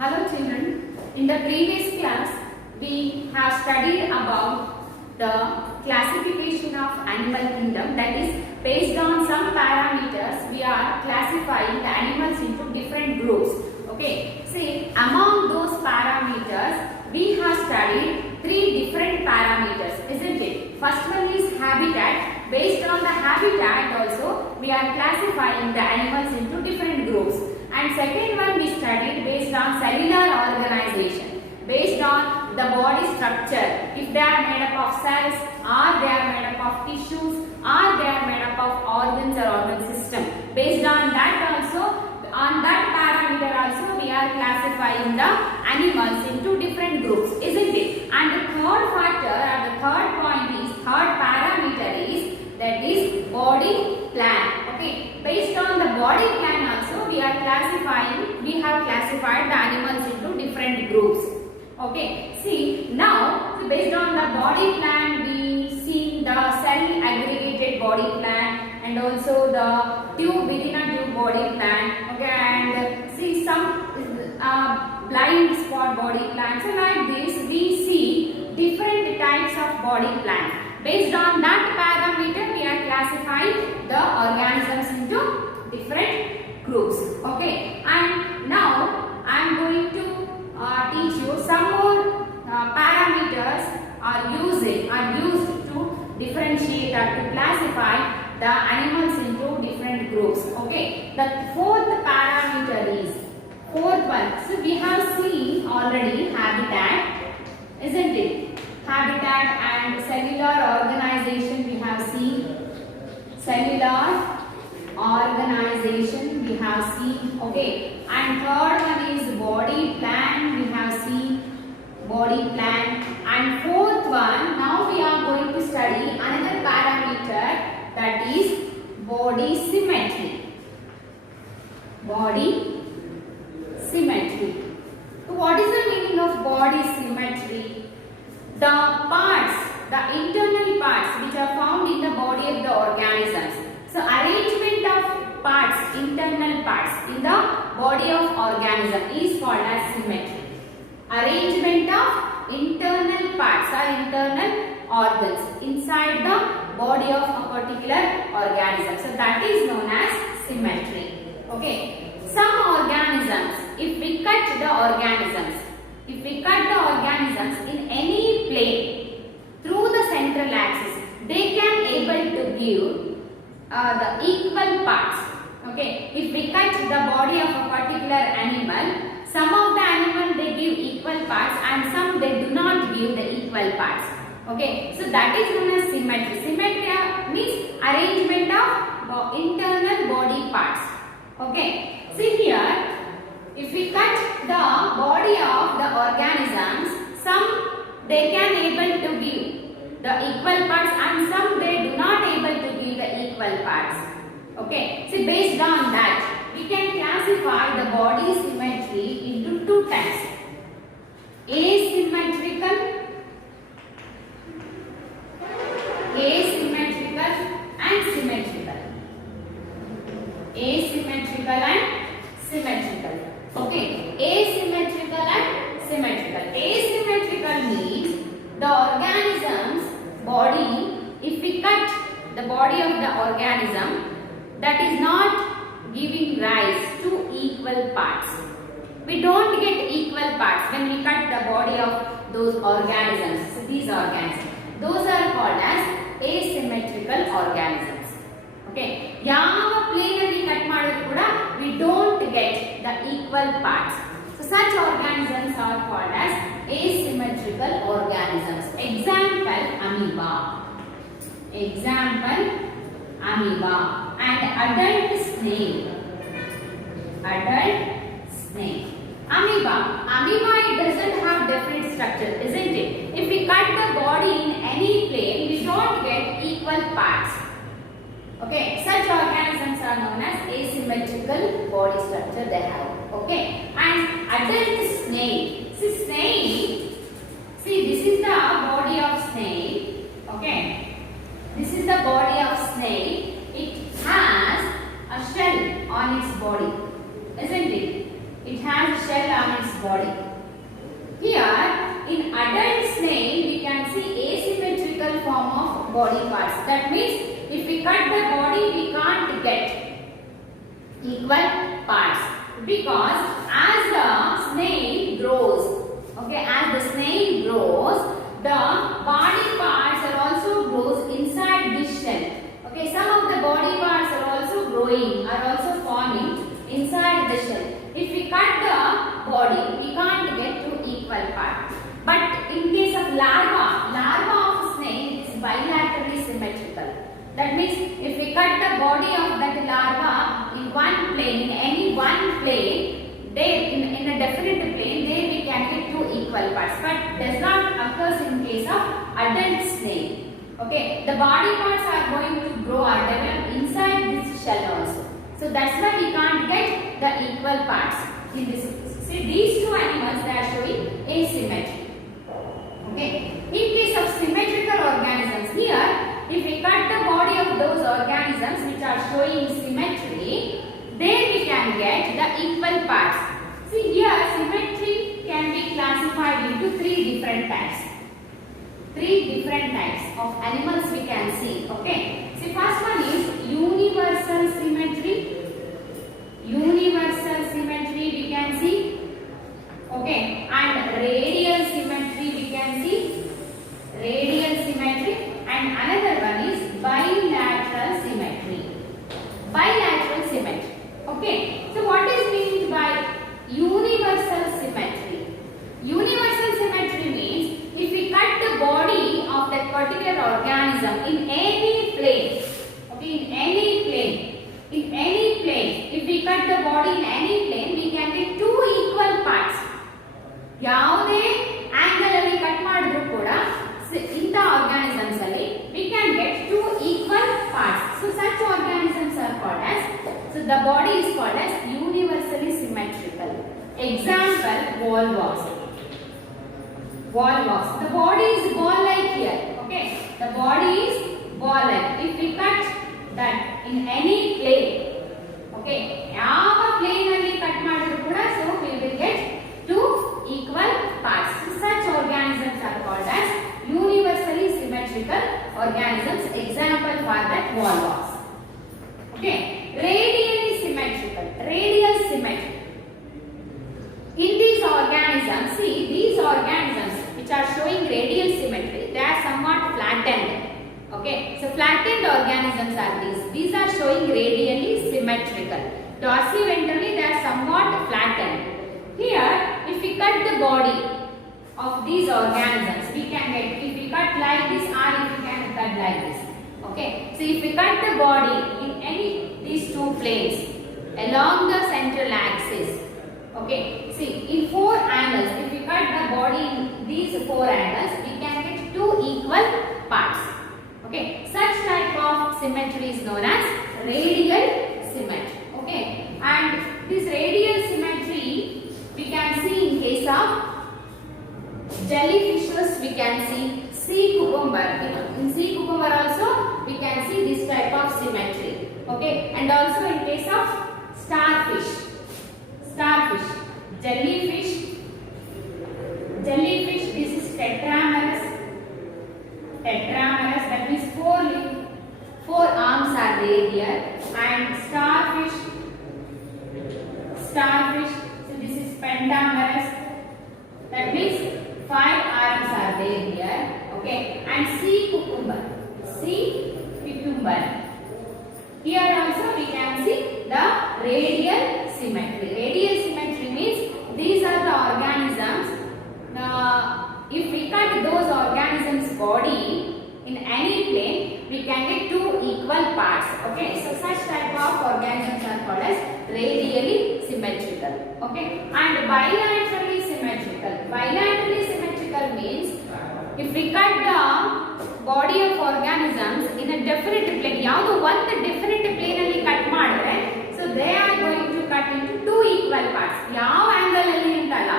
Hello children, in the previous class we have studied about the classification of animal kingdom, that is based on some parameters we are classifying the animals into different groups. Okay, see, among those parameters we have studied three different parameters, isn't it? First one is habitat. Based on the habitat also we are classifying the animals into different groups. And second one we studied based on cellular organization, based on the body structure, if they are made up of cells or they are made up of tissues or they are made up of organs or organ system. Based on that also, on that parameter also we are classifying the animals into different groups, isn't it? And the third factor or the third point is, third parameter is, that is body plan. Okay, based on the body plan also we are classifying, we have classified the animals into different groups. Okay, see now based on the body plan we see the cell aggregated body plan and also the tube within a tube body plan. Okay, and see some blind spot body plan. So like this we see different types of body plans. Based on that parameter we are classifying the organisms into different groups. Okay, and now I am going to teach you some more parameters are used to differentiate or to classify the animals into different groups. Okay, the fourth parameter is, fourth one, so we have seen already habitat, isn't it? Habitat and cellular organization we have seen, cellular organization we have seen. Okay, and third one is body plan, we have seen body plan. And fourth one, now we are going to study another parameter, that is body symmetry. Body symmetry. So what is the meaning of body symmetry? The parts, the internal parts which are found in the body of the organisms. So arrangement of parts, internal parts in the body of organism is called as symmetry. Arrangement of internal parts or internal organs inside the body of a particular organism. So that is known as symmetry. Okay. Some organisms, if we cut the organisms in any plane through the central axis, they can able to give the equal parts. Okay, if we cut the body of a particular animal, some of the animal they give equal parts and some they do not give the equal parts. Okay, so that is known as symmetry. Symmetry means arrangement of internal body parts. Okay, see here, if we cut the body of the organisms, some they can able to give the equal parts and some they do not able to give the equal parts. Okay, so based on that we can classify the body symmetry into two types: asymmetrical and symmetrical. Asymmetrical and symmetrical. Okay, asymmetrical and symmetrical. Asymmetrical means the organism's body, if we cut the body of the organism, that is not giving rise to equal parts. We don't get equal parts when we cut the body of those organisms. So these organisms, those are called as asymmetrical organisms. Okay, ಯಾವ plane ಅಲ್ಲಿ cut ಮಾಡಿದ್ರು ಕೂಡ we don't get the equal parts. So such organisms are called as asymmetrical organisms. Example, amoeba. Example, amoeba. And adult snail. Adult snail. Amoeba. Amoeba, it doesn't have definite structure, isn't it? If we cut the body in any plane, we don't get equal parts. Okay, such organisms are known as asymmetrical body structure they have. Okay, and adult snail. See, snail. See, this is the body of snail. Okay, this is the body of snail. It has a shell on its body, isn't it? It has shell on its body. Here in adult snail we can see asymmetrical form of body parts. That means if we cut the body we can't get equal parts, because as the snail grows, okay, as the snail grows, the body parts are also grows inside this shell. Okay, some of the body parts are also growing, are also forming inside the shell. If we cut the body, we can't get to equal parts. But in case of larva of snail is bilaterally symmetrical. That means if we cut the body of that larva in one plane, in any one plane, there in a definite plane, there we can get two equal parts. But does not occurs in case of adult snail. Okay, the body parts are going to grow or develop inside this shell also. So that's why we can't get the equal parts in this. See, these two animals, they are showing asymmetry. Okay, in case of symmetrical organisms, here if we cut the body of those organisms which are showing symmetry, then we can get the equal parts. See, here symmetry can be classified into three different types. Three different types of animals we can see. Okay, see, first one is universal symmetry. Universal symmetry we can see. Okay, and radial symmetry we can see. Radial symmetry, and another one is bilateral symmetry. Bilateral symmetry. Okay, so what is meant by universal symmetry? Universal symmetry means if we cut the body of that particular organism in any plane, okay, in any plane, if we cut the body in any plane, we can get two equal parts. ಯಾವುದೇ angle ಅಲ್ಲಿ cut ಮಾಡಿದ್ರು ಕೂಡ ಇಂಥ organisms ಅಲ್ಲಿ we can get two equal parts. So such organisms are called as, so the body is called as universally symmetrical. Example, walrus. Walrus. The body is ball-like here. Okay, the body is ball-like. If we cut that in any plane, okay, ಯಾವ plane ಅಲ್ಲಿ cut ಮಾಡಿದ್ರು ಕೂಡ, so we will get two equal parts. So such organisms are called as universally symmetrical organisms. Example for that, walrus. Okay, radially symmetrical. Radial symmetry. In these organisms, see, these organisms which are showing radial symmetry, they are somewhat flattened. Okay, so flattened organisms are these. These are showing radially symmetrical. Dorsiventrally, they are somewhat flattened. Here, if we cut the body of these organisms, we can get, if we cut like this or if we can cut like this. Okay, so if we cut the body in any these two planes along the central axis, okay, see, in four angles, if we cut the body in these four angles, we can get two equal parts. Okay, such type of symmetry is known as radial symmetry. Okay, and this radial symmetry we can see in case of jellyfishes, we can see sea cucumber. In sea cucumber also we can see this type of symmetry. Okay, and also in case of starfish, jellyfish, this is tetramerous, that means four arms are there here, and starfish, so this is pentamerous, that means five arms are there here. Okay, and sea cucumber, here also we can see the radial symmetry. Radial symmetry means these are the organisms. If we cut those organisms body in any plane, we can get two equal parts. Okay, so such type of organisms are called as radially symmetrical. Okay, and bilaterally symmetrical. Bilaterally symmetrical means if we cut the body of organisms in a definite plane, ಯಾವುದು ಒಂದು definite plane ಅಲ್ಲಿ cut ಮಾಡಿದ್ರೆ, so they are going to cut into two equal parts. ಯಾವ angle ಅಲ್ಲಿ ಅಂತಲ್ಲ,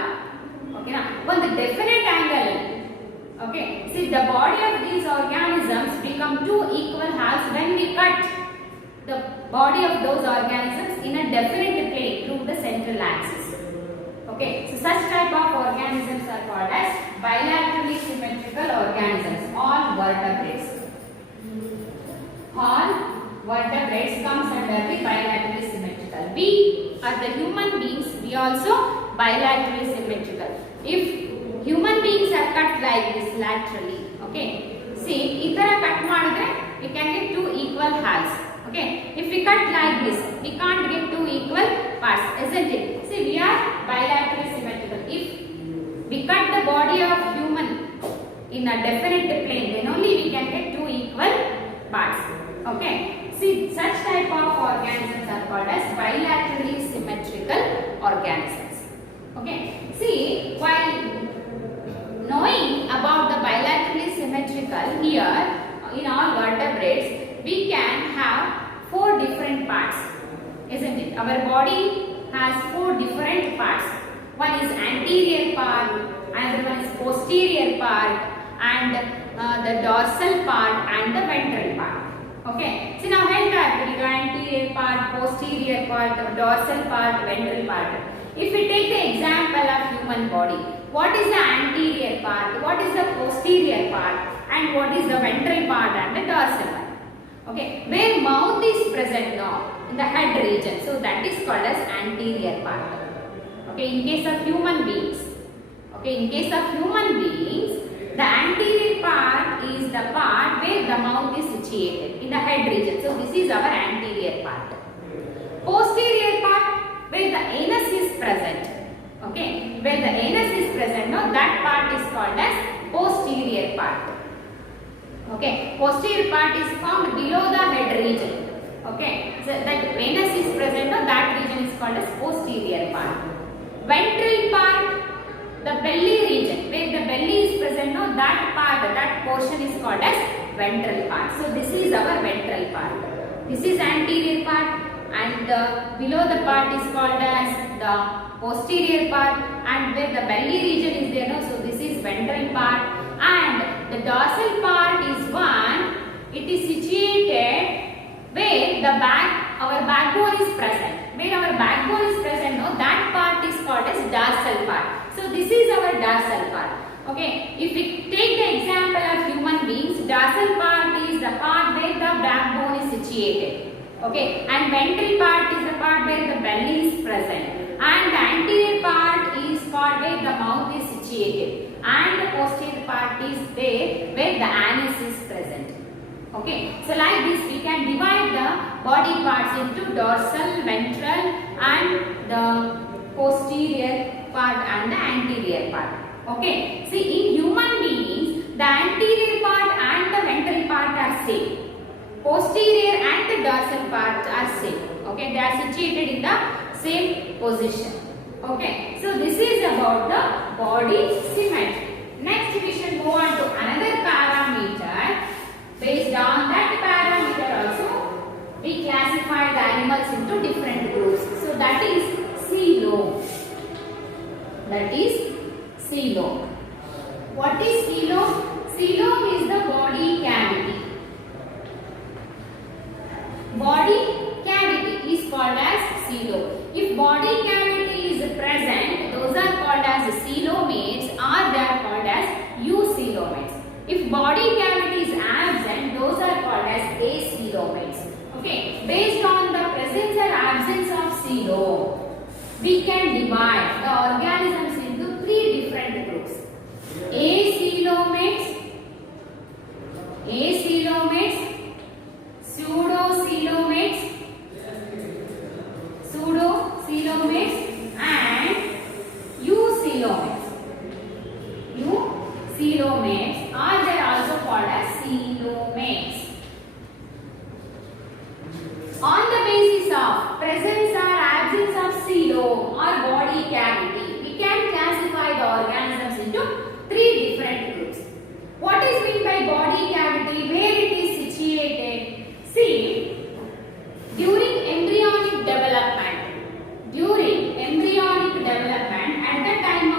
okay na, ಒಂದು definite angle ಅಲ್ಲಿ. Okay, see, the body of these organisms become two equal halves when we cut the body of those organisms in a definite plane through the central axis. Okay, so such all vertebrates comes under the bilaterally symmetrical. We are the human beings, we also bilaterally symmetrical. If human beings are cut like this laterally, okay, see, itara cut madidre we can get two equal halves. Okay, if we cut like this, we can't get two equal parts, isn't it? See, we are bilaterally symmetrical. If we cut the body of human in a definite plane, then only we can get two equal parts. Okay, see, such type of organisms are called as bilaterally symmetrical organisms. Okay, see, while knowing about the bilaterally symmetrical, here in our vertebrates, we can have four different parts, isn't it? Our body has four different parts. One is anterior part, another one is posterior part, and the dorsal part and the ventral part. Okay. So now head back, we got anterior part, posterior part, dorsal part, ventral part. If we take the example of human body, what is the anterior part, what is the posterior part, and what is the ventral part and the dorsal part? Okay, where mouth is present now in the head region, so that is called as anterior part. Okay, in case of human beings, the anterior part is the part where the mouth is situated in the head region. So this is our anterior part. Posterior part, where the anus is present. Okay, where the anus is present, now that part is called as posterior part. Okay, posterior part is found below the head region. Okay, so that anus is present, now that region is called as posterior part. Ventral part, the belly region, where the belly is present, now that part, that portion is called as ventral part. So this is our ventral part. This is anterior part, and below the part is called as the posterior part, and where the belly region is there, no? So this is ventral part. And the dorsal part is one, it is situated where the our backbone is present. Where our backbone is present, no, that part is called as dorsal part. So this is our dorsal part. Okay, if we take the example of human beings, dorsal part is the part where the backbone is situated. Okay, and ventral part is the part where the belly is present. And the anterior part is called where the mouth is situated. And the posterior part is there where the anus is present. Okay, so like this we can divide the body parts into dorsal, ventral, and the posterior part and the anterior part. Okay, see, in human beings the anterior part and the ventral part are same. Posterior and the dorsal part are same. Okay, they are situated in the same position. Okay, so this is about the body symmetry. Next we shall move on to another parameter. Based on that parameter also, we classify the animals into different groups. So that is coelom. That is coelom. What is coelom? Coelom is the body cavity. Body cavity is called as coelom. If body cavity is present, those are called as coelomates, or they are called as eucoelomates. If body cavity is absent, those are called as acoelomates. Okay, based on the presence or absence of coelom, we can divide the organisms into three different groups. Acoelomates, pseudocoelomates, and eucoelomates. Eucoelomates, or they are also called as coelomates. On the basis of presence or absence of coelom or body cavity, we can classify the organisms into three different groups. What is meant by body cavity? Where it is situated? See, during embryonic development, at the time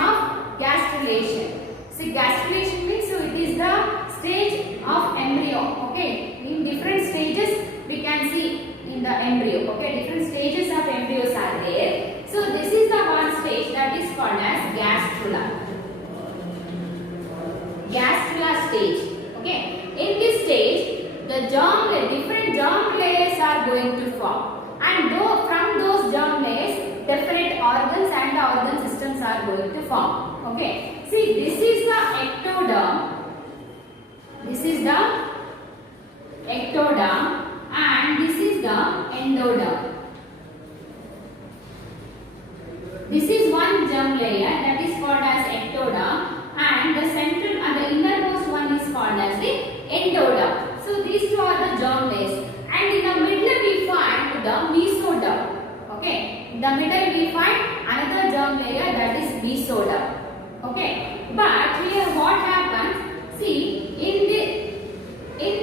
of gastrulation, see, gastrulation means, so it is the stage of embryo. Okay, in different stages we can see in the embryo. Okay, different stages of embryos are there. So this is the one stage that is called as gastrula stage. Okay, In this stage, different germ layers are going to form, and from those germ layers, different organs and the organ systems are going to form. Okay. See, this is the ectoderm. This is the ectoderm, and this is the endoderm. This is one germ layer that is called as ectoderm, and the central and the innermost one is called as the endoderm. So these two are the germ layers, and in the middle we find the mesoderm. Okay, in the middle we find another germ layer, that is mesoderm. Okay, but here what happens? See, in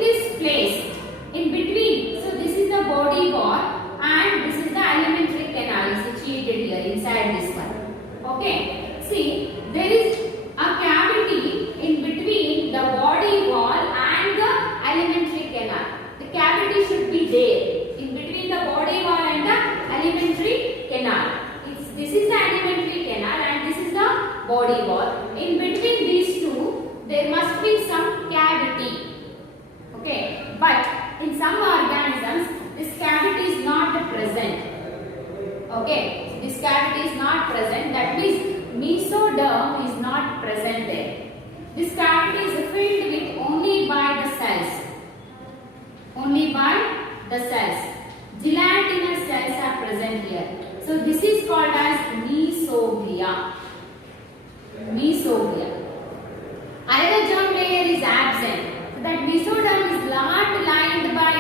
this place, in between, so this is the body wall and this is the alimentary canal situated here inside this one. Okay, see, there is a cavity in between the body wall and the alimentary canal. The cavity should be there in between the body wall and the alimentary canal. This is the alimentary canal and this is the body wall. In between these two, there must be some cavity. Okay, but in some organisms, this cavity is not present. Okay, so this cavity is not present. That means mesoderm is not present there. This cavity is filled with only by the cells. Only by the cells. Gelatinous cells are present here. So this is called as mesoglea. Mesoglea. Another germ layer is absent. So that mesoderm is not lined by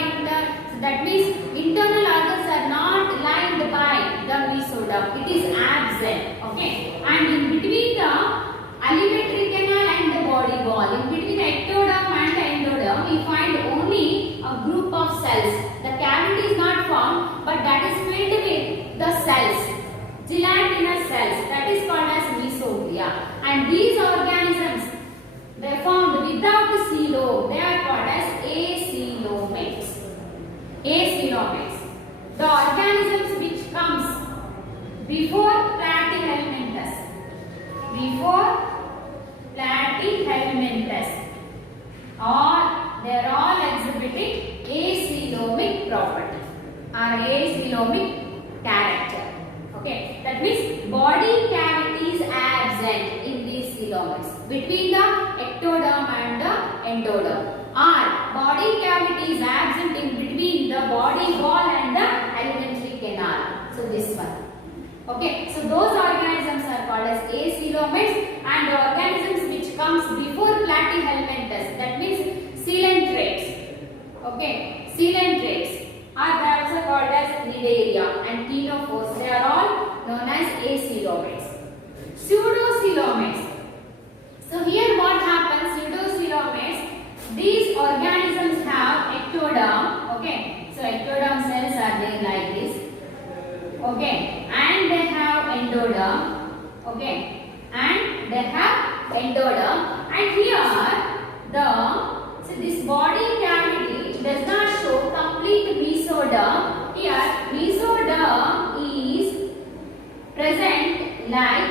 so that means internal organs are not lined by the mesoderm. It is absent. Okay. And in between the alimentary canal and the body wall, in between the ectoderm and the endoderm, we find only a group of cells. The cavity is not formed, but that is filled with the cells, gelatinous cells. That is called as mesoglea. And these organisms, they are found without the coelom. They are called as acoelomates. Acoelomates. The organisms which comes before platyhelminthes. Before platyhelminthes. They are all exhibiting acoelomic property or acoelomic character. Okay, that means body cavity is absent in these coelomates between the ectoderm and the endoderm. Or body cavity is absent in between the body wall and the alimentary canal. So this one. Okay, so those organisms are called as acoelomates, and the organisms which comes before platyhelminthes, that means coelentrates. Okay, coelentrates are also called as Cnidaria and Ctenophores. They are all known as acoelomates. Pseudocoelomates. So here what happens? Pseudocoelomates, these organisms have ectoderm. Okay, so ectoderm cells are there like this. Okay, and they have endoderm. Okay, and they have endoderm. And here this body cavity does not show complete mesoderm. Here mesoderm is present like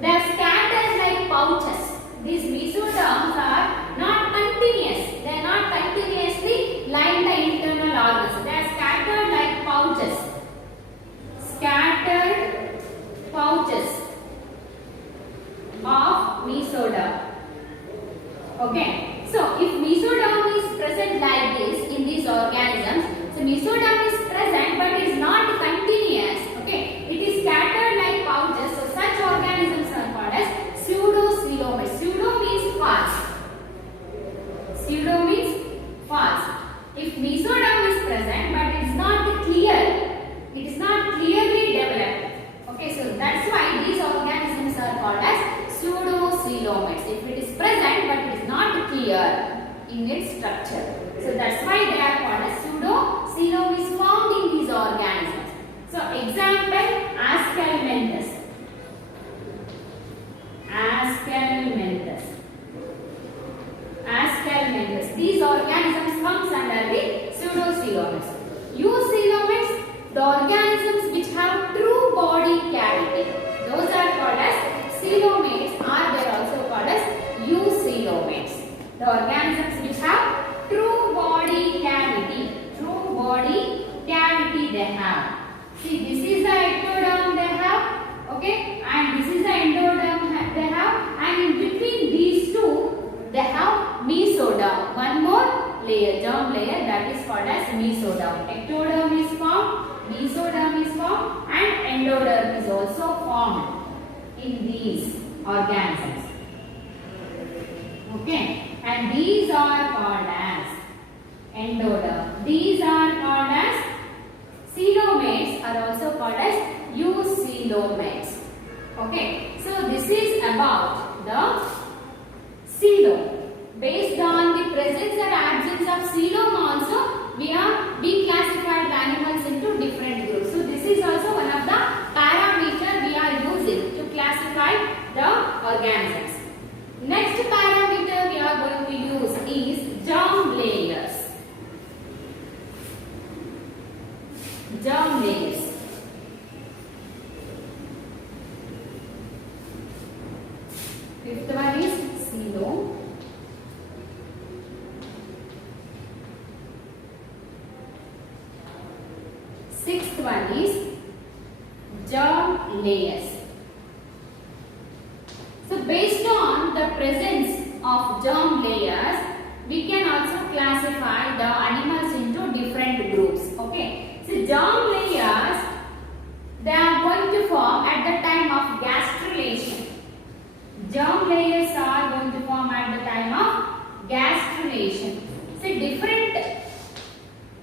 they are scattered like pouches. These mesoderms are not continuous. They are not continuously lined the internal organs. They are scattered like pouches. Scattered pouches of mesoderm. Okay. So if mesoderm is present like this in these organisms, so mesoderm is present but is not continuous. Okay. It is scattered like pouches. So such organisms are called as pseudocoelomates. Pseudo means false. Pseudo means false. If mesoderm is present but it is not clear, it is not clearly developed. Okay, so that's why these organisms are called as pseudocoelomates. If it is present but it is not clear in its structure. So that's why they are called as pseudocoelom is found in these organisms. So example, Ascalmenthes. Ascalmenthes. Ascalmenthes. These organisms comes under the pseudocoelomates. Eucoelomates, the organisms which have true body cavity, those are called as coelomates, or they are also called as eucoelomates. The organisms also formed in these organisms. Okay, and these are called as endoderm. These are called as coelomates, are also called as eucoelomates. Okay, so this is about the coelom. Based on the presence or absence of coelom also, we classified the animals into different groups. So this is also one of the parameter we are using to classify the organisms. Next parameter we are going to use is germ layers. Germ layers. Fifth one is coelom. Sixth one is germ layers. So based on the presence of germ layers, we can also classify the animals into different groups. Okay. So germ layers, they are going to form at the time of gastrulation. Germ layers are going to form at the time of gastrulation. So different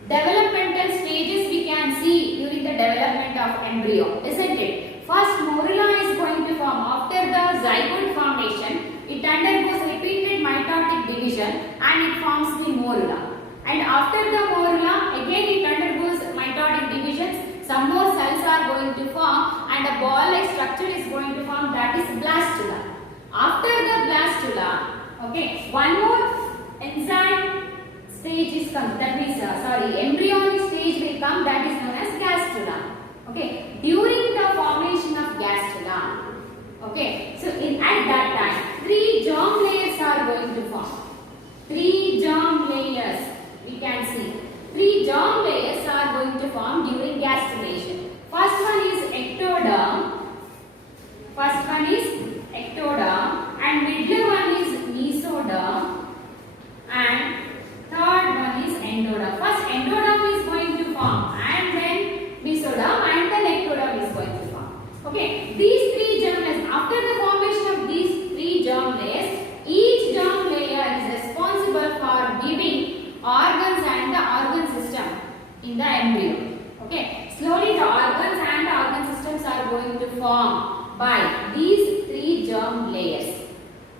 developmental stages we can see during the development of embryo, isn't it? First, morula is going to form. After the zygote formation, it undergoes repeated mitotic division and it forms the morula. And after the morula, again it undergoes mitotic divisions. Some more cells are going to form and a ball-like structure is going to form, that is blastula. After the blastula, okay, one more enzyme stage is come, that means embryonic stage will come, that is known as gastrula. Okay, during the formation of gastrula, okay, so at that time 3 germ layers are going to form. 3 germ layers we can see. 3 germ layers are going to form during gastrulation. First one is ectoderm. And middle one is mesoderm. And third one is endoderm. First endoderm is going to form and then mesoderm and then ectoderm is going to form. Okay, these 3 germ layers, after the formation of these 3 germ layers, each germ layer is responsible for giving organs and the organ system in the embryo. Okay, slowly the organs and the organ systems are going to form by these 3 germ layers.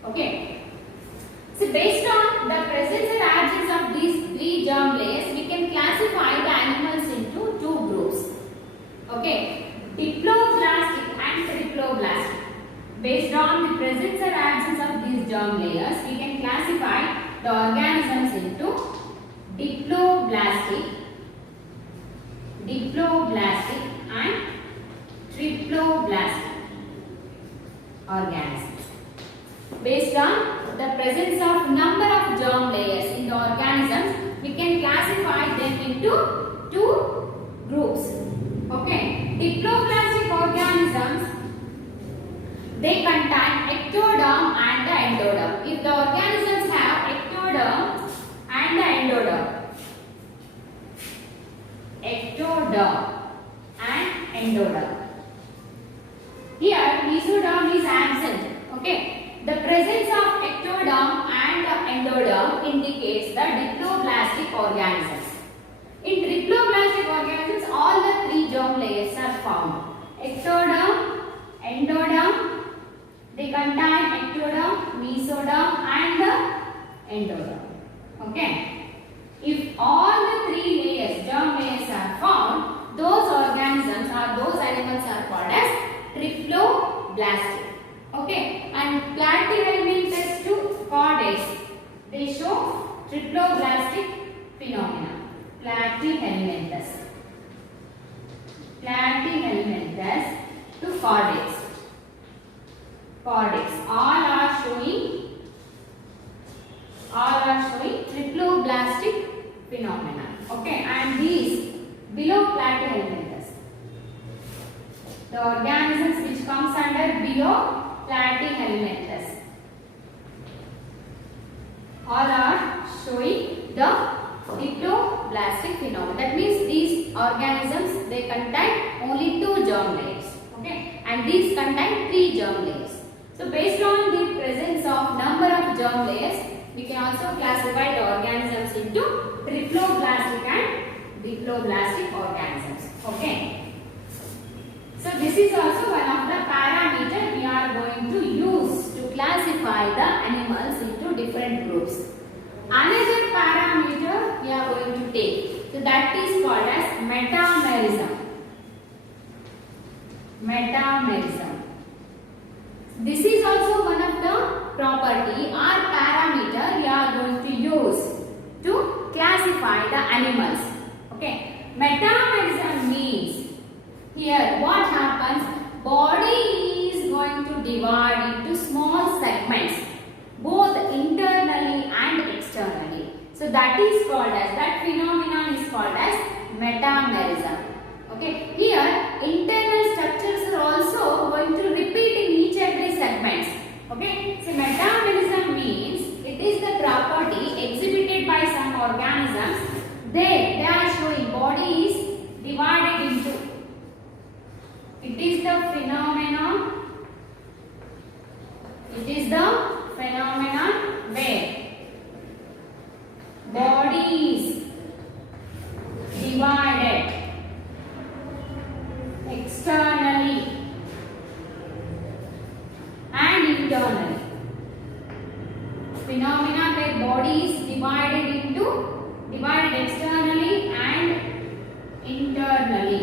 Okay. So based on the presence and absence of these 3 germ layers, we can classify the animals into 2 groups. Okay, diploblastic and triploblastic. Based on the presence and absence of these germ layers, we can classify the organisms into diploblastic and triploblastic organisms. Based on the presence of number of germ layers in the organisms, we can classify them into 2 groups. Okay, diploblastic organisms, they contain ectoderm and the endoderm. If the organisms have ectoderm and the endoderm, here mesoderm is absent. Okay, the presence of ectoderm and endoderm indicates the diploblastic organisms. In triploblastic organisms, all the 3 germ layers are found. Ectoderm, endoderm, they contain ectoderm, mesoderm and the endoderm. Okay. If all the 3 layers, germ layers are found, those organisms or those animals are called as triploblastic. Okay, and platyhelminthes to chordates, they show triploblastic phenomena. Platyhelminthes to chordates, all are showing triploblastic phenomena. Okay, and these below platyhelminthes, the organisms which comes under below platyhelminthes, all are showing the diploblastic phenomena. That means these organisms, they contain only 2 germ layers. Okay, and and these contain 3 germ layers. So based on the presence of number of germ layers, we can also classify the organisms into triploblastic and diploblastic organisms. Okay. So this is also one of the parameters we are going to use to classify the animals into different groups. Another parameter we are going to take, so that is called as metamerism. Metamerism. This is also one of the property or parameter we are going to use to classify the animals. Okay. Metamerism means here what happens, body is going to divide into small segments both internally and externally. So that is called as, that phenomenon is called as metamerism. Okay, here internal structures are also going to repeat in each every segments. Okay, so metamerism means it is the property exhibited by some organisms. They are showing body is divided into. It is the phenomenon. It is the phenomenon where body is divided externally and internally. Phenomena where body is divided externally and internally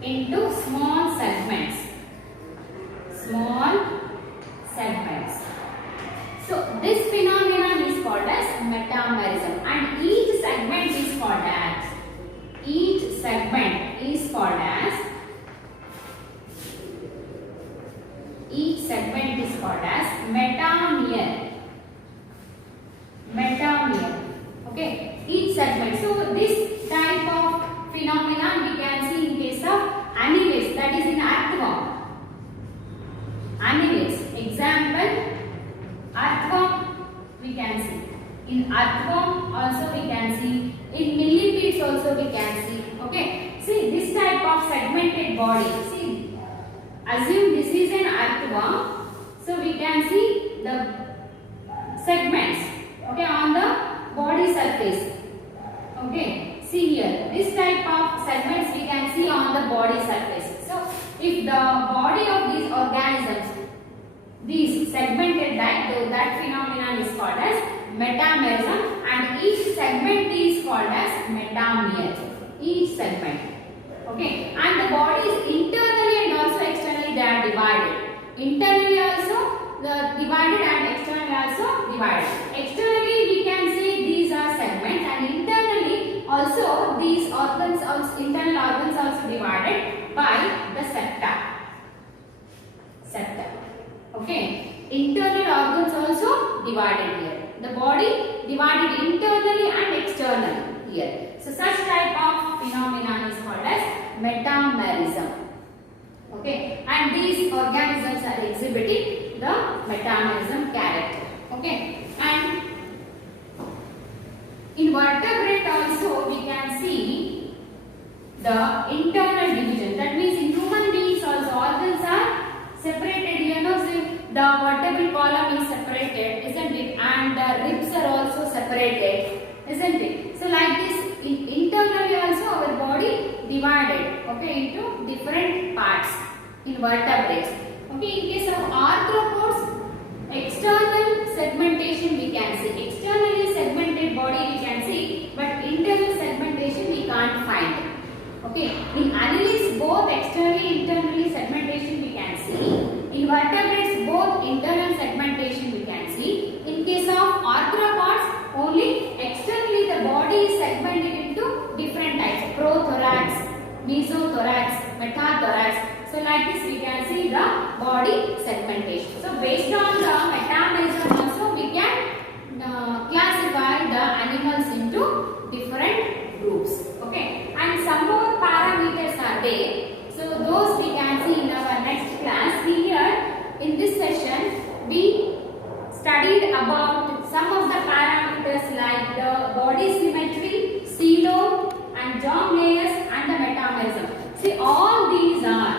into small segments. Small segments. So this phenomenon is called as metamerism, and each segment is called as metamer. Metamer. Okay, each segment. So this type of phenomenon we can see in case of annelids, that is in earthworm. Annelids. Example, earthworm we can see. In earthworm also we can see. In millipedes also we can see. Okay. See this type of segmented body. See, assume this is an earthworm. So we can see the segments. Okay, on the body surface. Okay. See here. This type of segments we can see on the body surface. So if the body of these organisms, these segmented that phenomenon is called as metamerism, and each segment is called as metamer. Each segment. Okay, and the body is internally and also externally they are divided. Internally also divided and externally also divided. Externally we can say these are segments, and internally also these organs, internal organs also divided by the septa. Septa. Okay, internal organs also divided here. The body divided internally and externally here. So such type of phenomenon is called as metamerism. Okay, and these organisms are exhibiting the metamerism character. Okay, and in vertebrate also we can see the internal division. That means in human beings also organs are separated. You know, the vertebral column is separated, isn't it? And the ribs are also separated, isn't it? So like this, internally also our body divided, okay, into different parts in vertebrates. Okay, in case of arthropods, external segmentation we can see. Externally segmented body we can see, but internal segmentation we can't find. Okay, in annelids both externally internally segmentation we can see. In vertebrates both internal segmentation we can see. In case of arthropods, only externally the body is segmented into different types: prothorax, mesothorax, metathorax. So like this we can see the body segmentation. So based on the metamerism also we can classify the animals into different groups. Okay, and some more parameters are there. So those we can see in our next class. Here in this session we studied about some of the parameters like the body symmetry, coelom and germ layers and the metamerism. See, all these are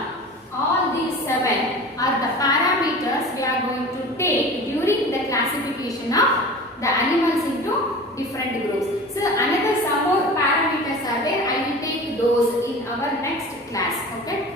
classification of the animals into different groups. So another some more parameters are there. I will take those in our next class. Okay.